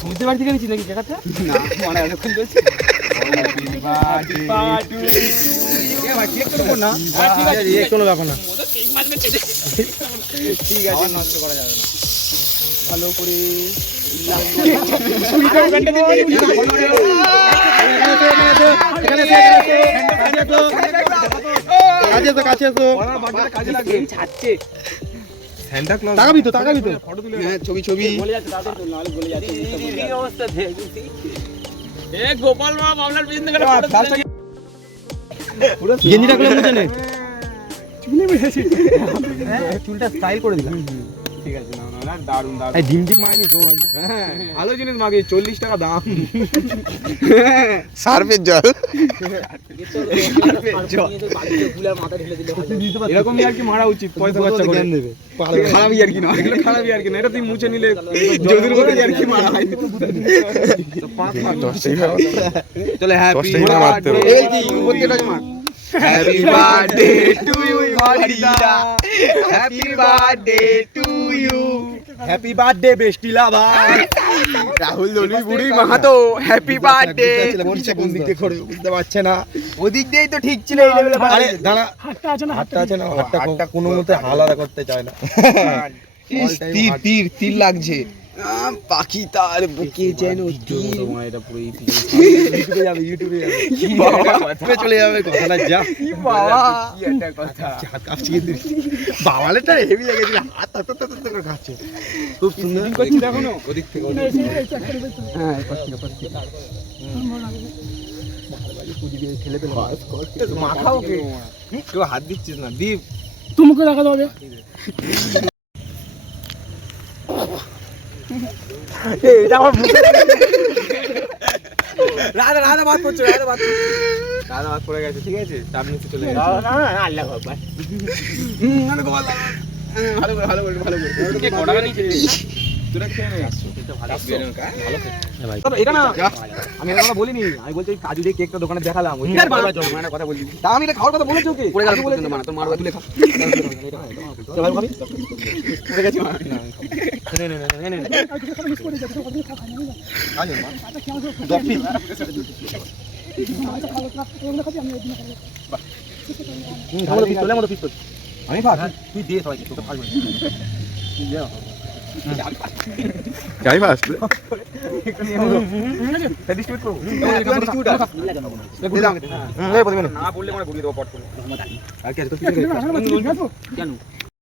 সমুদ্রের বাড়ি থেকে গেছি নাকি জায়গাটা? না মনে অনেকক্ষণ বলছি। কোনো ব্যাপার না, ঠিক আছে, নষ্ট করা যাবে না। ভালো করে তাকাবি তো ছবি ছবি গোপাল মামলার পিছন থেকে গেঞ্জিটা খুলে মুছে নে। চুলটা স্টাইল করে দিলাম। ঠিক আছে, না দারুন দারুন। ডিম ডিম মাইনি তো হ্যাঁ ভালো জিনিস মাগে, 40 টাকা দাম। সার্ফের জল এরকমই আর কি মারা উচিত, পয়সা খরচা করে। খারাপই আর কি না, এগুলো খারাপই আর কি না, এটা তুই মুছে নিলে যদুর করে আর কি মারা হয়। চলে হ্যাপি বার্থডে, এই কি উপরটা মার। Happy birthday to you Harida, happy birthday to you, happy birthday bestie lover Rahul Dolui Buri Mahato, happy birthday. বলছে কোন দিক দিয়ে করে বুঝতে পারছে না। ওদিক দিয়েই তো ঠিক ছিল, এই লেভেলে আরে দাঁড়া, হাতটা আছে না, হাতটা কোনো মতে আলাদা করতে চায় না। তীর তীর তীর লাগছে, পাখি তার বুকে যেন তীর। এটা পুরো ইউটিউবে যাবে, ইউটিউবে চলে যাবে কথাটা। যা কি বাবা, কি একটা কথা। হাত কাঁপছে কিন্তু বাওয়ালেটা হেভি লেগেছিল, হাত হাত হাত করে কাঁপছে। খুব সুন্দর করছি, দেখো না ওদিক থেকে। হ্যাঁ করছি ঠেলে পেলে মাখাও কে, কেউ হাত দিচ্ছিস না, দীপ তোমাকে রাখা হবে। এটা আমার রাধা রাধা বাদ করছো, রাধা বাদ পড়ে গেছে। ঠিক আছে, চাপ নিচে চলে গেছে। আল্লাহ আকবার। ভালো করে ভালো করে ভালো করে কে কটা নিচে তোরা খেয়ে নে। এটা না, আমি এটা কথা বলিনি, আমি বলছি কাজু দিয়ে কেকটা দোকানে দেখালাম, ওই কথা বলছি। তা আমি এটা খাওয়ার কথা বলেছি ওকে, পড়ে গেল বলে না, তো মারবা তুলে খা। ভালো খাবি পড়ে গেছে না, নে আজে মা দপি খাবো পিস তোলে মতো পিস করছি আমি ভাগ তুই দে সবাইকে, তোকে ভাগ বলি তুই দে। যাই ফার্স্ট ডিস্ট্রিবিউট করব, না বললে মানে ঘুরিয়ে দেবো পট করে। আর কি আছে তো কেন